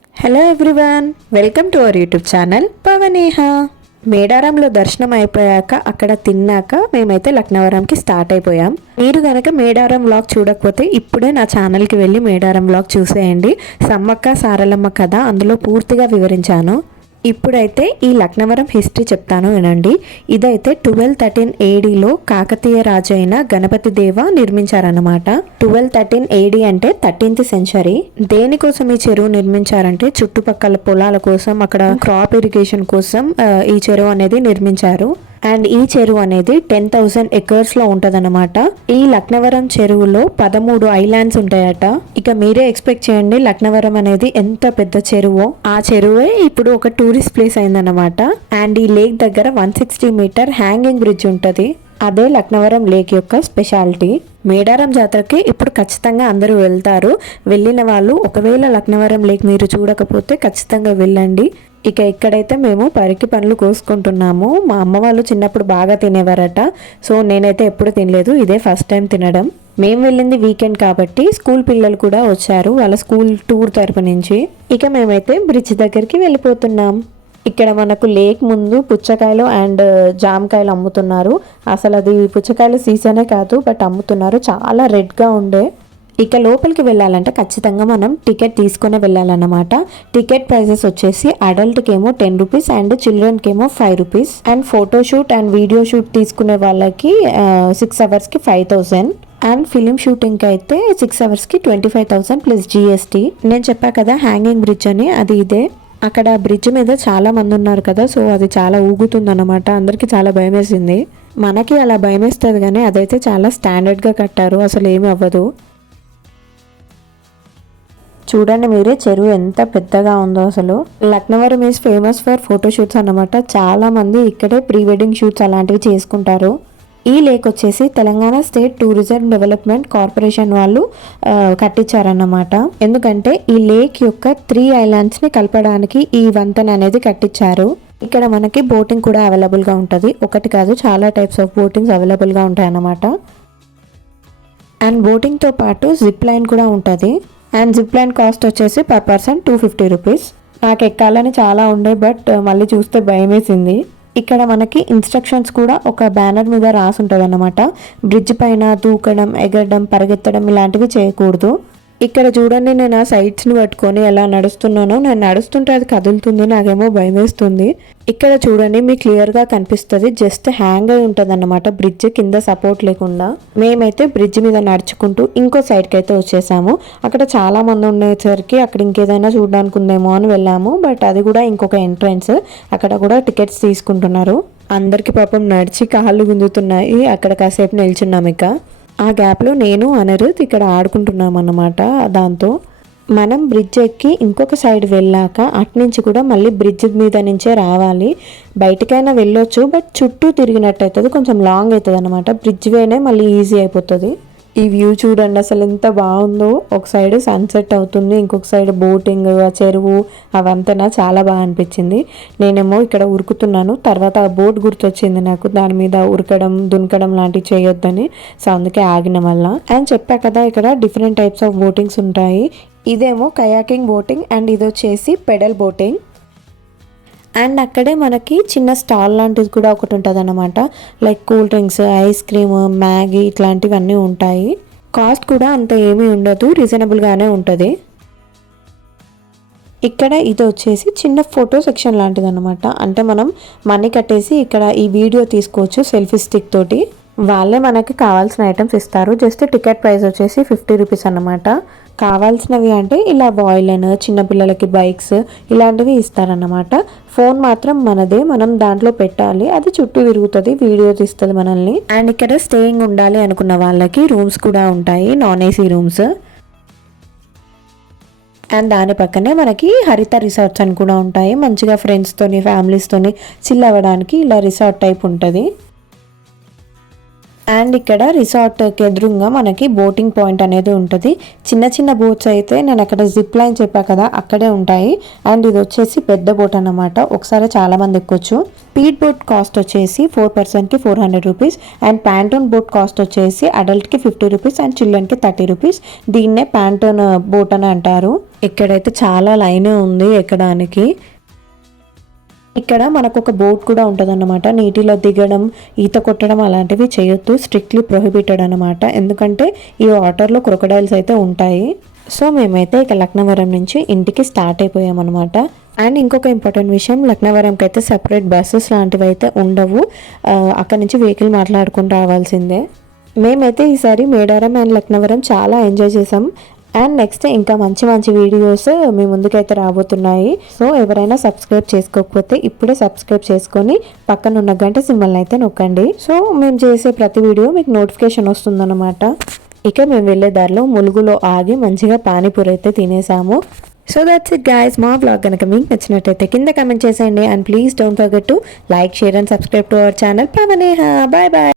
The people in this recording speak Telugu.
Hello everyone, welcome to our YouTube channel Pavaneha. మేడారంలో దర్శనం అయిపోయాక అక్కడ తిన్నాక మేమైతే లక్నవరంకి స్టార్ట్ అయిపోయాం. మీరు కనుక మేడారం వ్లాగ్ చూడకపోతే ఇప్పుడే నా ఛానల్కి వెళ్ళి మేడారం వ్లాగ్ చూసేయండి. సమ్మక్క సారలమ్మ కథ అందులో పూర్తిగా వివరించాను. ఇప్పుడైతే ఈ లక్నవరం హిస్టరీ చెప్తాను వినండి. ఇదైతే 1213 ఏడీలో కాకతీయ రాజు అయిన గణపతి దేవ నిర్మించారన్నమాట. 1213 ఏడీ అంటే 13th సెంచరీ. దేనికోసం ఈ చెరువు నిర్మించారంటే చుట్టుపక్కల పొలాల కోసం, అక్కడ క్రాప్ ఇరిగేషన్ కోసం ఈ చెరువు అనేది నిర్మించారు. అండ్ ఈ చెరువు అనేది 10,000 acres లో ఉంటదన్నమాట. ఈ లక్నవరం చెరువులో 13 ఐలాండ్స్ ఉంటాయట. ఇక మీరే ఎక్స్పెక్ట్ చేయండి లక్నవరం అనేది ఎంత పెద్ద చెరువో. ఆ చెరువే ఇప్పుడు ఒక టూరిస్ట్ ప్లేస్ అయిందన్నమాట. అండ్ ఈ లేక్ దగ్గర 160 మీటర్ హ్యాంగింగ్ బ్రిడ్జ్ ఉంటది. అదే లక్నవరం లేక్ యొక్క స్పెషాలిటీ. మేడారం జాతరకి ఇప్పుడు ఖచ్చితంగా అందరూ వెళ్తారు. వెళ్ళిన వాళ్ళు ఒకవేళ లక్నవరం లేక్ మీరు చూడకపోతే ఖచ్చితంగా వెళ్ళండి. ఇక ఇక్కడైతే మేము పరికి పండ్లు కోసుకుంటున్నాము. మా అమ్మ వాళ్ళు చిన్నప్పుడు బాగా తినేవారట. సో నేనైతే ఎప్పుడు తినలేదు, ఇదే ఫస్ట్ టైం తినడం. మేము వెళ్ళింది వీకెండ్ కాబట్టి స్కూల్ పిల్లలు కూడా వచ్చారు వాళ్ళ స్కూల్ టూర్ తరపు నుంచి. ఇక మేమైతే బ్రిడ్జ్ దగ్గరికి వెళ్ళిపోతున్నాం. ఇక్కడ మనకు లేక్ ముందు పుచ్చకాయలు అండ్ జామకాయలు అమ్ముతున్నారు. అసలు అది పుచ్చకాయల సీజనే కాదు, బట్ అమ్ముతున్నారు. చాలా రెడ్గా ఉండే. ఇక లోపలికి వెళ్ళాలంటే ఖచ్చితంగా మనం టికెట్ తీసుకునే వెళ్ళాలన్నమాట. టికెట్ ప్రైజెస్ వచ్చేసి అడల్ట్కి ఏమో 10 రూపీస్ అండ్ చిల్డ్రన్కి ఏమో 5 rupees. And photoshoot and video shoot తీసుకునే వాళ్ళకి 6 అవర్స్కి 5,000. అండ్ ఫిలిం షూటింగ్కి అయితే 6 అవర్స్కి 25,000 ప్లస్ GST. నేను చెప్పా కదా హ్యాంగింగ్ బ్రిడ్జ్ అని, అది ఇదే. అక్కడ బ్రిడ్జ్ మీద చాలా మంది ఉన్నారు కదా, సో అది చాలా ఊగుతుందన్నమాట. అందరికీ చాలా భయం వేసింది. మనకి అలా భయం వేస్తుంది కానీ అదైతే చాలా స్టాండర్డ్గా కట్టారు, అసలు ఏమి అవ్వదు. చూడండి మీరే చెరువు ఎంత పెద్దగా ఉందో. అసలు Laknavaram is famous for photoshoots అన్నమాట. చాలా మంది ఇక్కడే ప్రీ వెడ్డింగ్ షూట్స్ అలాంటివి చేసుకుంటారు. ఈ లేక్ వచ్చేసి Telangana state tourism development corporation వాళ్ళు కట్టించారన్నమాట. ఎందుకంటే ఈ లేక్ యొక్క 3 ఐలాండ్స్ని కలపడానికి ఈ వంతెన అనేది కట్టించారు. ఇక్కడ మనకి బోటింగ్ కూడా అవైలబుల్గా ఉంటుంది. ఒకటి కాదు, చాలా టైప్స్ ఆఫ్ బోటింగ్స్ అవైలబుల్గా ఉంటాయి అన్నమాట. అండ్ బోటింగ్తో పాటు జిప్ లైన్ కూడా ఉంటుంది. అండ్ జిప్ లైన్ కాస్ట్ వచ్చేసి పర్ పర్సన్ 250 రూపీస్. నాకు ఎక్కాలని చాలా ఉండే, బట్ మళ్ళీ చూస్తే భయం వేసింది. ఇక్కడ మనకి ఇన్స్ట్రక్షన్స్ కూడా ఒక బ్యానర్ మీద రాసి ఉంటుంది అన్నమాట. బ్రిడ్జ్ పైన దూకడం, ఎగరడం, పరిగెత్తడం ఇలాంటివి చేయకూడదు. ఇక్కడ చూడండి, నేను ఆ సైడ్స్ని పట్టుకొని ఎలా నడుస్తున్నానో. నేను నడుస్తుంటే అది కదులుతుంది, నాకేమో భయం వేస్తుంది. ఇక్కడ చూడండి మీకు క్లియర్గా కనిపిస్తుంది, జస్ట్ హ్యాంగ్ అయి ఉంటుంది అన్నమాట బ్రిడ్జ్ కింద, సపోర్ట్ లేకుండా. మేమైతే బ్రిడ్జ్ మీద నడుచుకుంటూ ఇంకో సైడ్కి అయితే వచ్చేసాము. అక్కడ చాలా మంది ఉండేసరికి అక్కడ ఇంకేదైనా చూడడానికి ఉందేమో అని వెళ్ళాము, బట్ అది కూడా ఇంకొక ఎంట్రన్స్. అక్కడ కూడా టికెట్స్ తీసుకుంటున్నారు. అందరికి పాపం నడిచి కాళ్ళు గుంజుతున్నాయి. అక్కడ కాసేపు నిల్చున్నాం. ఇక ఆ గ్యాప్లో నేను అనిరుద్ ఇక్కడ ఆడుకుంటున్నాం అన్నమాట. దాంతో మనం బ్రిడ్జ్ ఎక్కి ఇంకొక సైడ్ వెళ్ళాక అట్నుంచి కూడా మళ్ళీ బ్రిడ్జ్ మీద నుంచే రావాలి. బయటకైనా వెళ్ళొచ్చు, బట్ చుట్టూ తిరిగినట్టు అవుతుంది, కొంచెం లాంగ్ అవుతుంది అనమాట. బ్రిడ్జ్ వేనే మళ్ళీ ఈజీ అయిపోతుంది. ఈ వ్యూ చూడండి అసలు ఎంత బాగుందో. ఒక సైడ్ సన్సెట్ అవుతుంది, ఇంకొక సైడ్ బోటింగ్, చెరువు, అవంతా చాలా బాగా అనిపించింది. నేనేమో ఇక్కడ ఉరుకుతున్నాను. తర్వాత ఆ బోట్ గుర్తొచ్చింది నాకు, దాని మీద ఉరకడం, దునకడం లాంటివి చేయొద్దని. సో అందుకే ఆగిన వల్ల. అండ్ చెప్పా కదా ఇక్కడ డిఫరెంట్ టైప్స్ ఆఫ్ బోటింగ్స్ ఉంటాయి. ఇదేమో కయాకింగ్ బోటింగ్ అండ్ ఇది వచ్చేసి పెడల్ బోటింగ్. అండ్ అక్కడే మనకి చిన్న స్టాల్ లాంటిది కూడా ఒకటి ఉంటుంది అన్నమాట. Like cool drinks, ice cream, Maggi ఇట్లాంటివన్నీ ఉంటాయి. కాస్ట్ కూడా అంత ఏమీ ఉండదు, రీజనబుల్గానే ఉంటుంది. ఇక్కడ ఇది వచ్చేసి చిన్న ఫోటో సెక్షన్ లాంటిది అనమాట. అంటే మనం మనీ కట్టేసి ఇక్కడ ఈ వీడియో తీసుకోవచ్చు సెల్ఫీ స్టిక్ తోటి. వాళ్ళే మనకి కావాల్సిన ఐటమ్స్ ఇస్తారు. జస్ట్ టికెట్ ప్రైస్ వచ్చేసి 50 రూపీస్ అన్నమాట. కావాల్సినవి అంటే ఇలా వాయిలెన్, చిన్నపిల్లలకి బైక్స్ ఇలాంటివి ఇస్తారన్నమాట. ఫోన్ మాత్రం మనదే, మనం దాంట్లో పెట్టాలి. అది చుట్టూ తిరుగుతుంది, వీడియో తీస్తుంది మనల్ని. అండ్ ఇక్కడ స్టేయింగ్ ఉండాలి అనుకున్న వాళ్ళకి రూమ్స్ కూడా ఉంటాయి, నాన్ ఏసీ రూమ్స్. అండ్ దాని పక్కనే మనకి హరిత రిసార్ట్స్ అని కూడా ఉంటాయి. మంచిగా ఫ్రెండ్స్తోని, ఫ్యామిలీస్తోని చిల్ అవ్వడానికి ఇలా రిసార్ట్ టైప్ ఉంటుంది. అండ్ ఇక్కడ రిసార్ట్కి ఎదురుగా మనకి బోటింగ్ పాయింట్ అనేది ఉంటుంది. చిన్న చిన్న బోట్స్ అయితే నేను అక్కడ జిప్ లైన్ చెప్పా కదా అక్కడే ఉంటాయి. అండ్ ఇది వచ్చేసి పెద్ద బోట్ అన్నమాట, ఒకసారి చాలా మంది ఎక్కొచ్చు. స్పీడ్ బోట్ కాస్ట్ వచ్చేసి 4 పర్సన్కి 400 rupees. And pontoon boat cost వచ్చేసి అడల్ట్కి 50 రూపీస్ అండ్ చిల్డ్రన్కి 30 రూపీస్. దీన్నే ప్యాంటోన్ బోట్ అని అంటారు. ఇక్కడైతే చాలా లైన్ ఉంది ఎక్కడానికి. ఇక్కడ మనకు ఒక బోట్ కూడా ఉంటుంది అన్నమాట. నీటిలో దిగడం, ఈత కొట్టడం అలాంటివి చేయొద్దు, స్ట్రిక్ట్లీ ప్రొహిబిటెడ్ అనమాట. ఎందుకంటే ఈ వాటర్లో క్రొకడైల్స్ అయితే ఉంటాయి. సో మేమైతే ఇక లక్నవరం నుంచి ఇంటికి స్టార్ట్ అయిపోయామన్నమాట. అండ్ ఇంకొక ఇంపార్టెంట్ విషయం, లక్నవరంకి అయితే సెపరేట్ బస్సెస్ లాంటివి అయితే ఉండవు. అక్కడ నుంచి వెహికల్ మాట్లాడుకుని రావాల్సిందే. మేమైతే ఈసారి మేడారం అండ్ లక్నవరం చాలా ఎంజాయ్ చేసాం. అండ్ నెక్స్ట్ ఇంకా మంచి మంచి వీడియోస్ మీ ముందుకైతే రాబోతున్నాయి. సో ఎవరైనా సబ్స్క్రైబ్ చేసుకోకపోతే ఇప్పుడే సబ్స్క్రైబ్ చేసుకొని పక్కన ఉన్న గంట సింబల్ని అయితే నొక్కండి. సో మేము చేసే ప్రతి వీడియో మీకు నోటిఫికేషన్ వస్తుందన్నమాట. ఇక మేము వెళ్ళే దారిలో ములుగులో ఆగి మంచిగా పానీపూరి అయితే తినేసాము. So that's it guys. మా బ్లాగ్ కనుక మీకు నచ్చినట్టయితే కింద కమెంట్ చేసేయండి. And please don't forget to like, share and subscribe to our channel Pavaneha. Bye bye.